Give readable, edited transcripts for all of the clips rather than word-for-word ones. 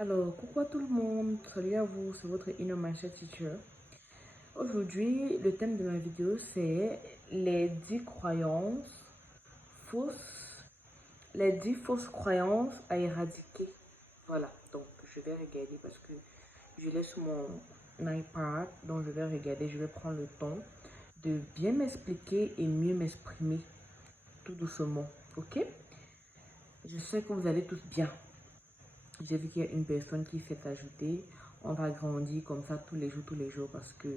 Alors, coucou à tout le monde, salut à vous, c'est votre Inner Mindset Teacher. Aujourd'hui, le thème de ma vidéo, c'est les 10 croyances fausses, les 10 fausses croyances à éradiquer. Voilà, donc je vais regarder parce que je laisse mon iPad, donc je vais regarder, je vais prendre le temps de bien m'expliquer et mieux m'exprimer tout doucement, ok? Je sais que vous allez tous bien. J'ai vu qu'il y a une personne qui s'est ajoutée. On va grandir comme ça tous les jours parce que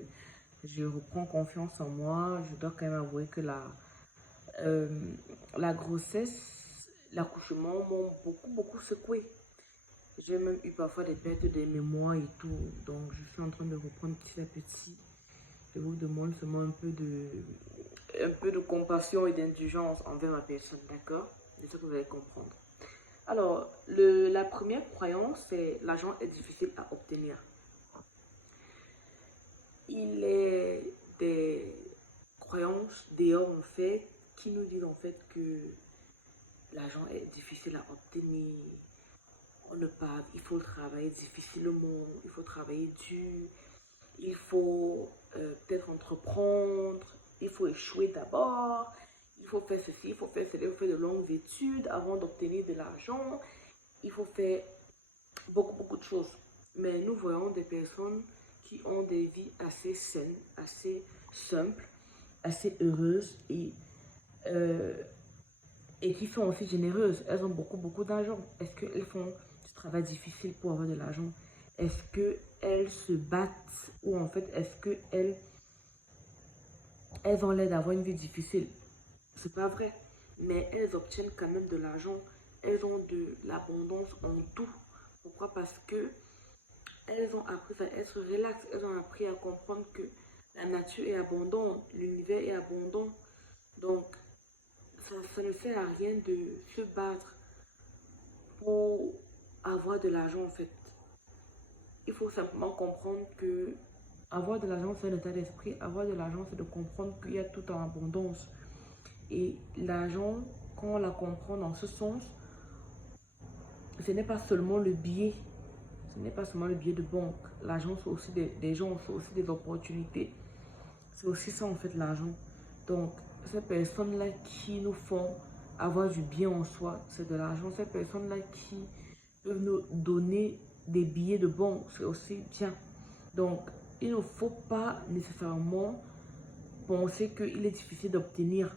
je reprends confiance en moi. Je dois quand même avouer que euh, la grossesse, l'accouchement m'ont beaucoup secoué. J'ai même eu parfois des pertes de mémoire et tout. Donc, je suis en train de reprendre petit à petit. Je vous demande seulement un peu de compassion et d'indulgence envers ma personne, d'accord? C'est ça que vous allez comprendre. Alors, la première croyance, c'est l'argent est difficile à obtenir. Il est des croyances dehors en fait qui nous disent en fait que l'argent est difficile à obtenir. On ne parle, il faut travailler difficilement, il faut travailler dur, il faut peut-être entreprendre, il faut échouer d'abord, il faut faire ceci, il faut faire cela, il faut faire de longues études avant d'obtenir de l'argent, il faut faire beaucoup de choses. Mais nous voyons des personnes qui ont des vies assez saines, assez simples, assez heureuses euh, et qui sont aussi généreuses. Elles ont beaucoup d'argent. Est-ce qu'elles font du travail difficile pour avoir de l'argent? Est-ce qu'elles se battent ou en fait est-ce qu'elles elles ont l'air d'avoir une vie difficile? C'est pas vrai. Mais elles obtiennent quand même de l'argent. Elles ont de l'abondance en tout. Pourquoi? Parce que elles ont appris à être relaxes, elles ont appris à comprendre que la nature est abondante, l'univers est abondant. Donc, ça ne sert à rien de se battre pour avoir de l'argent en fait. Il faut simplement comprendre que avoir de l'argent, c'est un état d'esprit. Avoir de l'argent, c'est de comprendre qu'il y a tout en abondance. Et l'argent, quand on la comprend dans ce sens, ce n'est pas seulement le billet. Ce n'est pas seulement le billet de banque. L'argent, c'est aussi des gens, c'est aussi des opportunités. C'est aussi ça en fait l'argent. Donc, ces personnes-là qui nous font avoir du bien en soi, c'est de l'argent. Ces personnes-là qui peuvent nous donner des billets de banque, c'est aussi bien. Donc, il ne faut pas nécessairement penser qu'il est difficile d'obtenir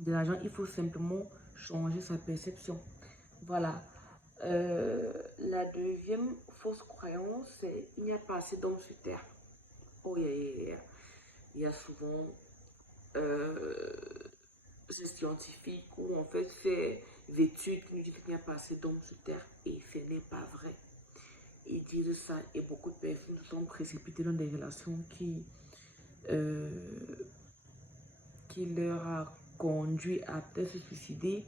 de l'argent. Il faut simplement changer sa perception. Voilà. La deuxième fausse croyance, c'est il n'y a pas assez d'hommes sur terre. Oh, il y a souvent ces scientifiques ou en fait ces études qui nous disent qu'il n'y a pas assez d'hommes sur terre et ce n'est pas vrai. Ils disent ça et beaucoup de personnes sont précipitées dans des relations euh, qui leur a conduit à peut-être se suicider,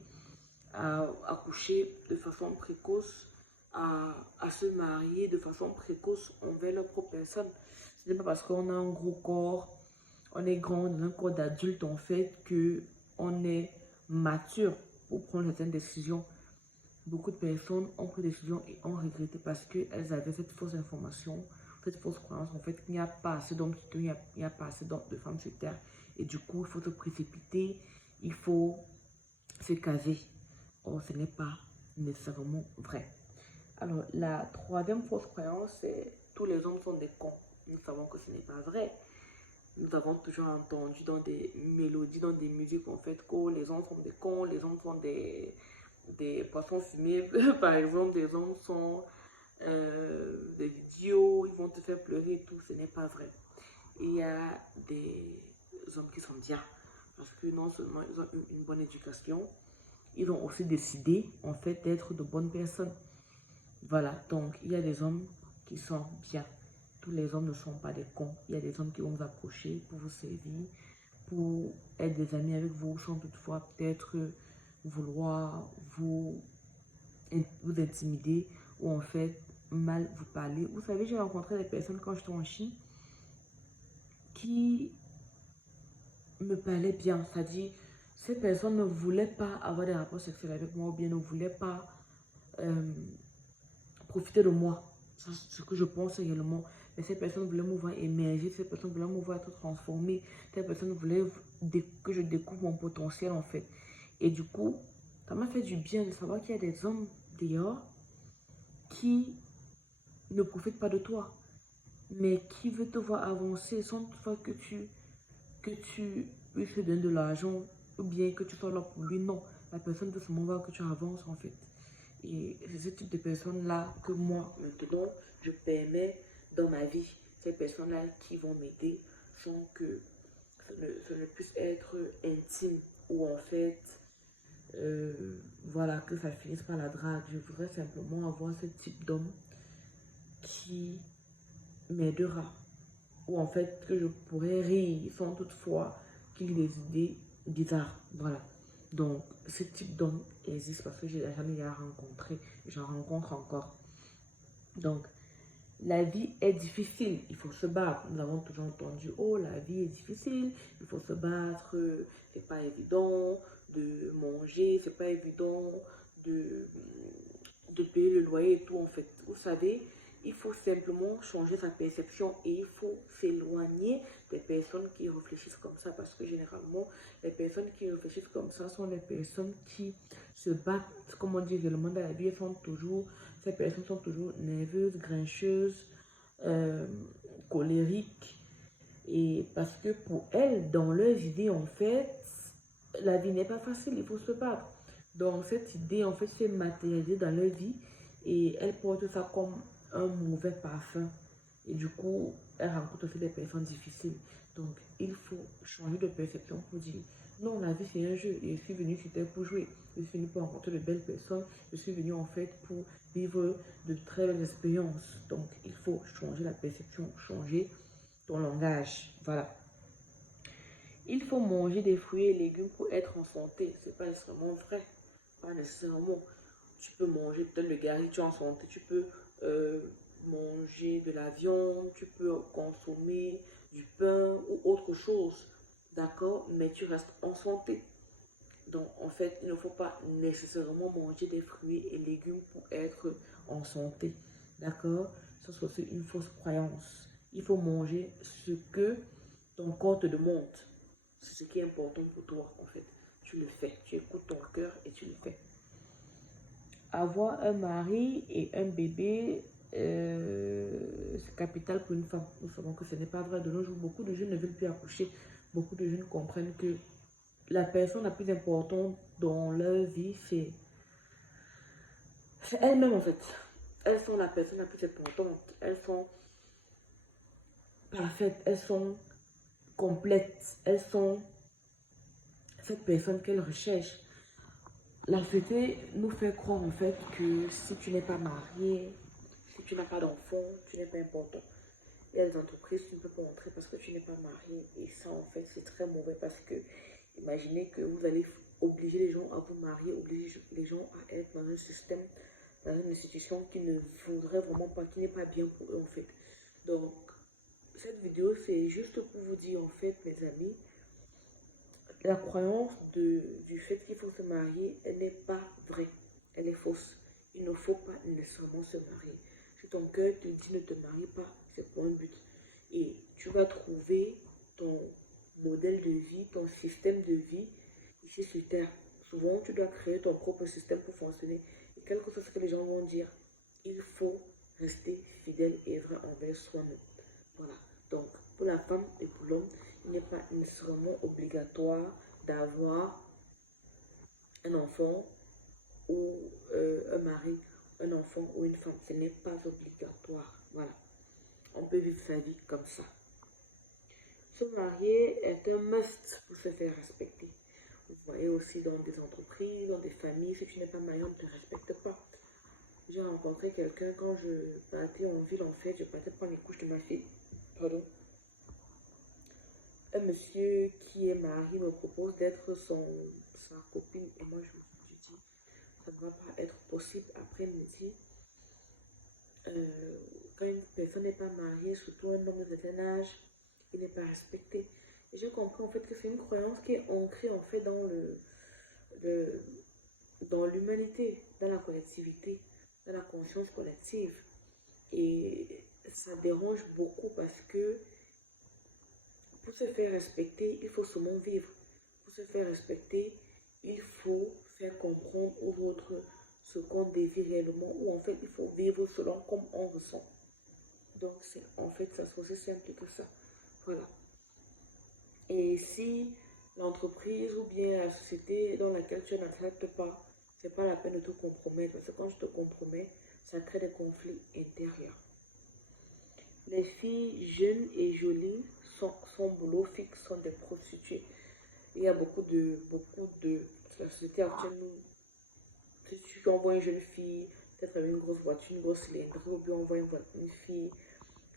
à accoucher de façon précoce, à se marier de façon précoce envers leur propre personne. Ce n'est pas parce qu'on a un gros corps, on est grand dans un corps d'adulte en fait que on est mature pour prendre certaines décisions. Beaucoup de personnes ont pris des décisions et ont regretté parce qu'elles avaient cette fausse information, cette fausse croyance en fait qu'il n'y a pas assez d'hommes sur terre, il n'y a pas assez de femmes sur terre. Et du coup, il faut se précipiter, il faut se caser. Or, ce n'est pas nécessairement vrai. Alors, la troisième fausse croyance, c'est tous les hommes sont des cons. Nous savons que ce n'est pas vrai. Nous avons toujours entendu dans des mélodies, dans des musiques en fait que les hommes sont des cons, les hommes sont des poissons fumés. Par exemple, des hommes sont des idiots, ils vont te faire pleurer et tout. Ce n'est pas vrai. Il y a des hommes qui sont bien parce que non seulement ils ont eu une bonne éducation, ils ont aussi décidé en fait d'être de bonnes personnes. Voilà, donc il y a des hommes qui sont bien. Tous les hommes ne sont pas des cons. Il y a des hommes qui vont vous approcher pour vous servir, pour être des amis avec vous, sans toutefois peut-être vouloir vous intimider ou en fait mal vous parler. Vous savez, j'ai rencontré des personnes quand j'étais en Chine qui me parlaient bien. C'est-à-dire, ces personnes ne voulaient pas avoir des rapports sexuels avec moi ou bien ne voulaient pas profiter de moi. C'est ce que je pense également. Mais ces personnes voulaient me voir émerger, ces personnes voulaient me voir être transformée, ces personnes voulaient que je découvre mon potentiel en fait. Et du coup, ça m'a fait du bien de savoir qu'il y a des hommes dehors qui ne profitent pas de toi, mais qui veulent te voir avancer sans toutefois que tu lui donnes de l'argent ou bien que tu sois là pour lui. Non, la personne veut seulement voir que tu avances en fait. Et c'est ce type de personnes-là que moi, maintenant, je permets dans ma vie. Ces personnes-là qui vont m'aider sans que ça ne puisse être intime ou en fait, voilà, que ça finisse par la drague. Je voudrais simplement avoir ce type d'homme qui m'aidera. Ou en fait, que je pourrais rire sans toutefois qu'il ait des idées bizarres. Voilà. Donc, ce type d'homme existe parce que j'ai jamais rencontré. J'en rencontre encore. Donc, la vie est difficile. Il faut se battre. Nous avons toujours entendu, oh, la vie est difficile. Il faut se battre. C'est pas évident de manger. C'est pas évident de payer le loyer et tout, en fait. Vous savez, il faut simplement changer sa perception et il faut s'éloigner des personnes qui réfléchissent comme ça parce que généralement, les personnes qui réfléchissent comme ça sont les personnes qui se battent, comme on dit réellement dans la vie, ces personnes sont toujours nerveuses, grincheuses, colériques et parce que pour elles, dans leurs idées, en fait, la vie n'est pas facile, il faut se battre. Donc, cette idée, en fait, s'est matérialisée dans leur vie et elles portent ça comme un mauvais parfum. Et du coup, elles rencontrent aussi des personnes difficiles. Donc, il faut changer de perception pour dire, non, la vie, c'est un jeu. Et je suis venue sur Terre pour jouer. Je suis venue pour rencontrer de belles personnes. Je suis venue, en fait, pour vivre de très belles expériences. Donc, il faut changer la perception, changer ton langage. Voilà. Il faut manger des fruits et légumes pour être en santé. C'est pas nécessairement vrai. Pas nécessairement. Tu peux manger peut-être le gari, tu es en santé. Tu peux manger de la viande. Tu peux consommer du pain ou autre chose. D'accord? Mais tu restes en santé. Donc, en fait, il ne faut pas nécessairement manger des fruits et légumes pour être en santé. D'accord? Ça, c'est aussi une fausse croyance. Il faut manger ce que ton corps te demande. C'est ce qui est important pour toi, en fait. Tu le fais. Tu écoutes ton cœur et tu le fais. Avoir un mari et un bébé, c'est capital pour une femme. Nous savons que ce n'est pas vrai de nos jours. Beaucoup de jeunes ne veulent plus accoucher. Beaucoup de jeunes comprennent que la personne la plus importante dans leur vie, c'est elles-mêmes, en fait. Elles sont la personne la plus importante. Elles sont parfaites. Elles sont complètes. Elles sont cette personne qu'elles recherchent. La société nous fait croire en fait que si tu n'es pas marié, si tu n'as pas d'enfant, tu n'es pas important. Il y a des entreprises, tu ne peux pas entrer parce que tu n'es pas marié. Et ça, en fait, c'est très mauvais parce que imaginez que vous allez obliger les gens à vous marier, obliger les gens à être dans un système, dans une institution qui ne voudrait vraiment pas, qui n'est pas bien pour eux, en fait. Donc, cette vidéo, c'est juste pour vous dire, en fait, mes amis, la croyance du fait qu'il faut se marier, elle n'est pas vraie. Elle est fausse. Il ne faut pas nécessairement se marier. Si ton cœur te dit ne te marie pas, c'est pour un but. Et tu vas trouver ton modèle de vie, ton système de vie ici sur Terre. Souvent, tu dois créer ton propre système pour fonctionner. Et quelque chose que les gens vont dire, il faut rester fidèle et vrai envers soi-même. Voilà. Donc, pour la femme et pour l'homme, il n'est pas nécessairement obligatoire d'avoir un enfant ou un mari, un enfant ou une femme. Ce n'est pas obligatoire. Voilà. On peut vivre sa vie comme ça. Se marier est un must pour se faire respecter. Vous voyez aussi dans des entreprises, dans des familles, si tu n'es pas marié, on ne te respecte pas. J'ai rencontré quelqu'un quand je partais en ville, en fait, je partais prendre les couches de ma fille. Pardon. Un monsieur qui est marié me propose d'être sa copine et moi je me suis dit ça ne va pas être possible. Après il me dit quand une personne n'est pas mariée, surtout un homme de certain âge, il n'est pas respecté. Et j'ai compris en fait que c'est une croyance qui est ancrée en fait dans dans l'humanité, dans la collectivité. dans la conscience collective. Et ça dérange beaucoup parce que pour se faire respecter, il faut seulement vivre. Pour se faire respecter, il faut faire comprendre aux autres ce qu'on désire réellement, ou en fait, il faut vivre selon comme on ressent. Donc, en fait, ça c'est aussi simple que ça. Voilà. Et si l'entreprise ou bien la société dans laquelle tu n'acceptes pas, c'est pas la peine de te compromettre. Parce que quand je te compromets, ça crée des conflits intérieurs. Les filles jeunes et jolies, son boulot fixe sont des prostituées. Il y a beaucoup de la société actuelle, si tu envoies une jeune fille, peut-être avec une grosse voiture, une grosse cylindrée, ou bien on voit une fille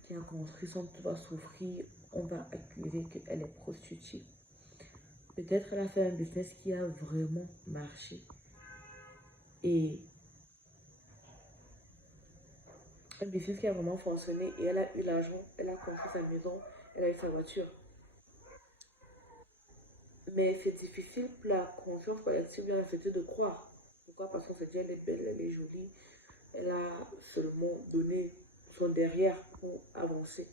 qui a construit son toit va souffrir, on va accuser qu'elle est prostituée. Peut-être elle a fait un business qui a vraiment marché. Et un business qui a vraiment fonctionné et elle a eu l'argent, elle a construit sa maison, elle a eu sa voiture. Mais c'est difficile pour la conscience collective bien accepter de croire. Pourquoi? Parce qu'on se dit elle est belle, elle est jolie, elle a seulement donné son derrière pour avancer.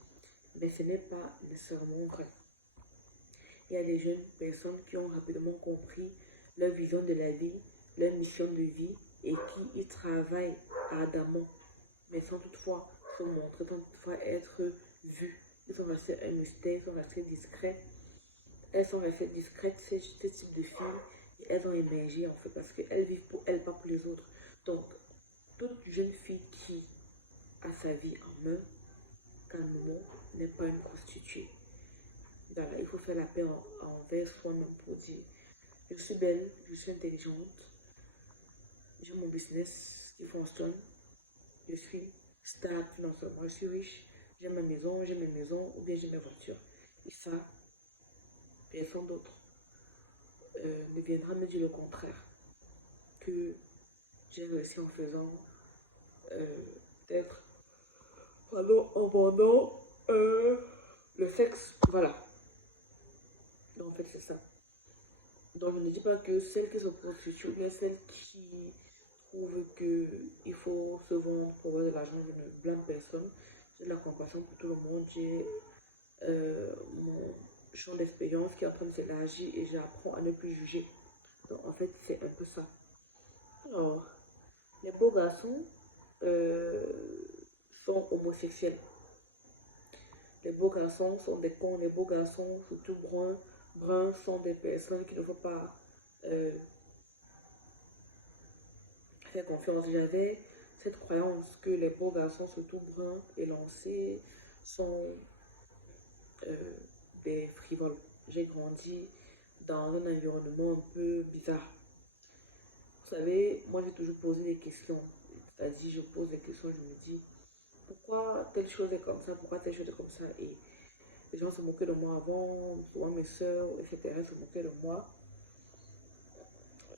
Mais ce n'est pas nécessairement vrai. Il y a des jeunes personnes qui ont rapidement compris leur vision de la vie, leur mission de vie et qui y travaillent ardemment, mais sans toutefois se montrer, sans toutefois être vus. Ils sont restés un mystère, ils sont restés discrets. Elles sont restées discrètes, ce type de filles, et elles ont émergé en fait parce qu'elles vivent pour elles, pas pour les autres. Donc, toute jeune fille qui a sa vie en main, calmement, n'est pas une prostituée. Voilà, il faut faire la paix envers soi-même pour dire je suis belle, je suis intelligente, j'ai mon business qui fonctionne, je suis stable financièrement, je suis riche, j'ai ma maison, j'ai mes maisons ou bien j'ai mes voitures. Et ça, personne d'autre ne viendra me dire le contraire. Que j'ai réussi en faisant peut-être en vendant le sexe. Voilà. Donc en fait c'est ça. Donc je ne dis pas que celles qui se prostituent, mais celles qui trouvent qu'il faut se vendre pour avoir de l'argent, je ne blâme personne. J'ai de la compassion pour tout le monde. J'ai mon champ d'expérience qui est en train de s'élargir et j'apprends à ne plus juger. Donc en fait c'est un peu ça. Alors, les beaux garçons sont homosexuels. Les beaux garçons sont des cons, les beaux garçons, surtout bruns, sont des personnes qui ne faut pas faire confiance. J'avais cette croyance que les beaux garçons, surtout bruns et lancés, sont des frivoles. J'ai grandi dans un environnement un peu bizarre. Vous savez, moi j'ai toujours posé des questions. C'est-à-dire, je pose des questions, je me dis, pourquoi telle chose est comme ça, pourquoi telle chose est comme ça. Et les gens se moquaient de moi avant, souvent mes soeurs, etc. se moquaient de moi.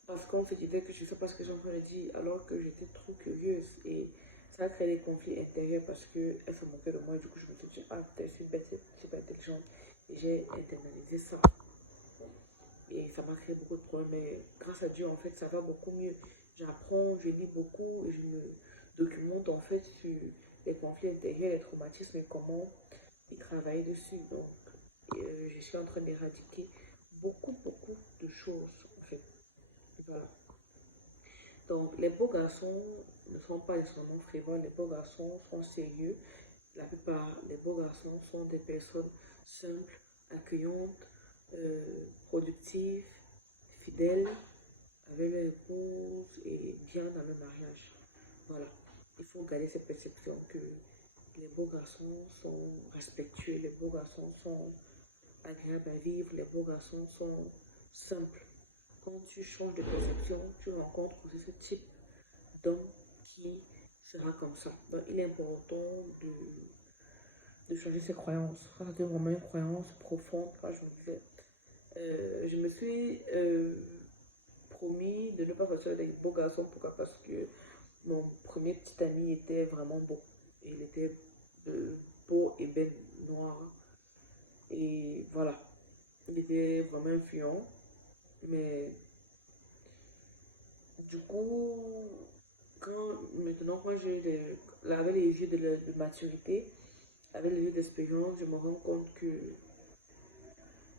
Parce qu'on se disait que je ne sais pas ce que j'ai en train de dire, alors que j'étais trop curieuse. Et ça a créé des conflits intérieurs parce qu'elles se moquaient de moi. Et du coup, je me suis dit, ah, peut-être je suis bête, je suis pas intelligente. Et j'ai internalisé ça. Et ça m'a créé beaucoup de problèmes. Mais grâce à Dieu, en fait, ça va beaucoup mieux. J'apprends, je lis beaucoup et je me documente en fait sur les conflits intérieurs, les traumatismes et comment y travailler dessus. Donc, je suis en train d'éradiquer beaucoup de choses en fait. Voilà. Donc, les beaux garçons ne sont pas nécessairement frivoles, les beaux garçons sont sérieux. La plupart des beaux garçons sont des personnes simples, accueillantes, productives, fidèles, avec leur épouse et bien dans le mariage. Voilà. Il faut garder cette perception que les beaux garçons sont respectueux, les beaux garçons sont agréables à vivre, les beaux garçons sont simples. Quand tu changes de perception, tu rencontres aussi ce type d'homme qui sera comme ça. Donc il est important de changer ses croyances. Ça, c'était vraiment une croyance profonde. Quand je me suis promis de ne pas sortir avec des beaux garçons. Pourquoi? Parce que mon premier petit ami était vraiment beau. Il était beau et belle, noir. Et voilà. Il était vraiment influent. Mais du coup, Maintenant, avec les yeux de maturité, avec les yeux d'expérience, je me rends compte que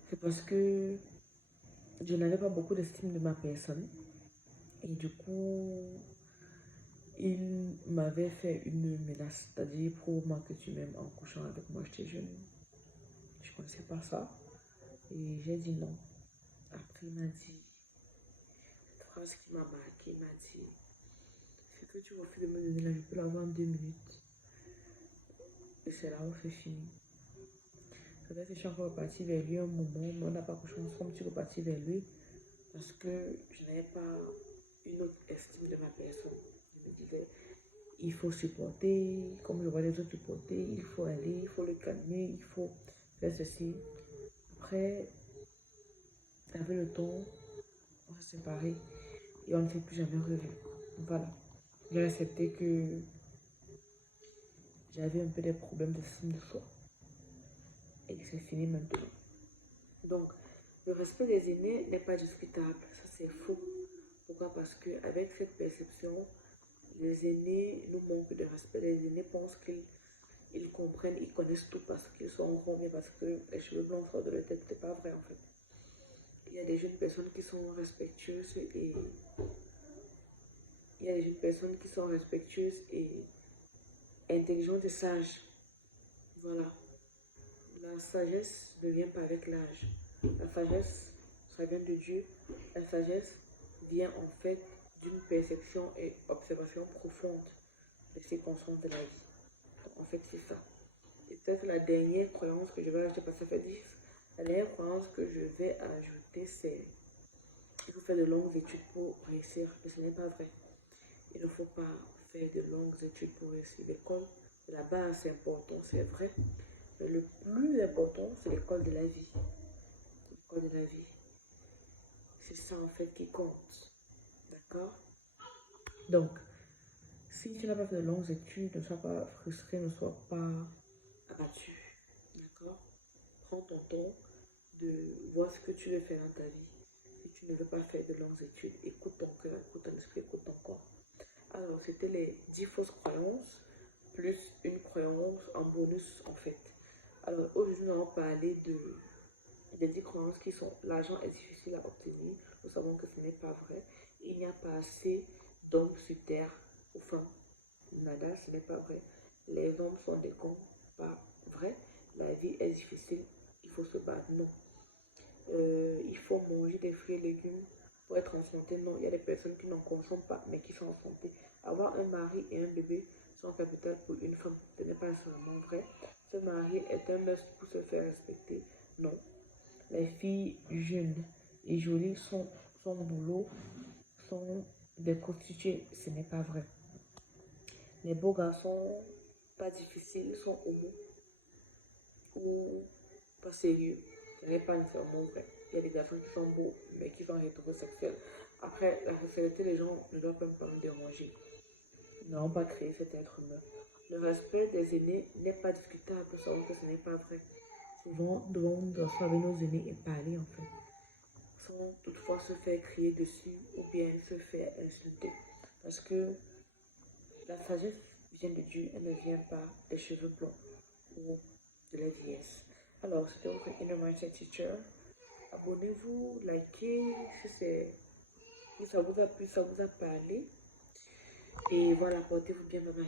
c'est parce que je n'avais pas beaucoup d'estime de ma personne. Et du coup, il m'avait fait une menace, c'est-à-dire prouve-moi que tu m'aimes en couchant avec moi, j'étais jeune. Je ne connaissais pas ça. Et j'ai dit non. Après, il m'a dit, une phrase qui m'a marqué, il m'a dit, ce que tu refuses de me donner là, je peux l'avoir en 2 minutes. Et c'est là où c'est fini. C'est-à-dire que je suis encore repartie vers lui un moment, mais on n'a pas couché ensemble, je suis repartie vers lui parce que je n'avais pas une autre estime de ma personne. Je me disais, il faut supporter, comme je vois les autres supporter, il faut aller, il faut le calmer, il faut faire ceci. Après, avec le temps, on s'est séparés et on ne s'est plus jamais revu. Voilà. J'ai accepté que j'avais un peu des problèmes d'estime de soi. Et c'est fini maintenant. Donc, le respect des aînés n'est pas discutable. Ça, c'est faux. Pourquoi? Parce qu'avec cette perception, les aînés nous manquent de respect. Les aînés pensent qu'ils comprennent, ils connaissent tout parce qu'ils sont grands, mais parce que les cheveux blancs sortent de leur tête. C'est pas vrai en fait. Il y a des jeunes personnes qui sont respectueuses et intelligentes et sages. Voilà. La sagesse ne vient pas avec l'âge. La sagesse, ça vient de Dieu. La sagesse vient en fait d'une perception et observation profonde des circonstances de la vie. Donc, en fait, c'est ça. Et peut-être la dernière croyance que je vais ajouter, parce que ça fait 10, la dernière croyance que je vais ajouter, c'est qu'il faut faire de longues études pour réussir. Mais ce n'est pas vrai. Il ne faut pas faire de longues études pour réussir. L'école de la base, c'est important, c'est vrai. Mais le plus important, c'est l'école de la vie. L'école de la vie. C'est ça en fait qui compte. D'accord? Donc, si tu n'as pas fait de longues études, ne sois pas frustré, ne sois pas abattu. D'accord? Prends ton temps de voir ce que tu veux faire dans ta vie. Si tu ne veux pas faire de longues études, écoute ton cœur, écoute ton esprit, écoute ton corps. Alors, c'était les 10 fausses croyances, plus une croyance en bonus en fait. Alors, aujourd'hui, nous allons parler des 10 croyances qui sont l'argent est difficile à obtenir. Nous savons que ce n'est pas vrai. Il n'y a pas assez d'hommes sur terre aux femmes. Nada, ce n'est pas vrai. Les hommes sont des cons, pas vrai. La vie est difficile, il faut se battre. Non. Il faut manger des fruits et légumes pour être en santé. Non, il y a des personnes qui n'en consomment pas, mais qui sont en santé. Avoir un mari et un bébé sont capital pour une femme. Ce n'est pas nécessairement vrai. Se marier est un must pour se faire respecter. Non. Les filles jeunes et jolies son boulot sont des prostituées. Ce n'est pas vrai. Les beaux garçons, pas difficiles, sont homo ou pas sérieux. Ce n'est pas nécessairement vrai. Il y a des garçons qui sont beaux, mais qui sont hétérosexuels. Après, la sexualité, les gens ne doivent même pas me déranger. Ils n'ont pas créé cet être humain. Le respect des aînés n'est pas discutable. Nous savons que ce n'est pas vrai. Souvent, nous devons avec nos aînés et parler en fait. Sans toutefois se faire crier dessus ou bien se faire insulter. Parce que la sagesse vient de Dieu, elle ne vient pas des cheveux blancs ou de la vieillesse. Alors, c'était votre Inner Mindset Teacher. Abonnez-vous, likez si ça vous a plu, ça vous a parlé. Et voilà, portez-vous bien, bye bye.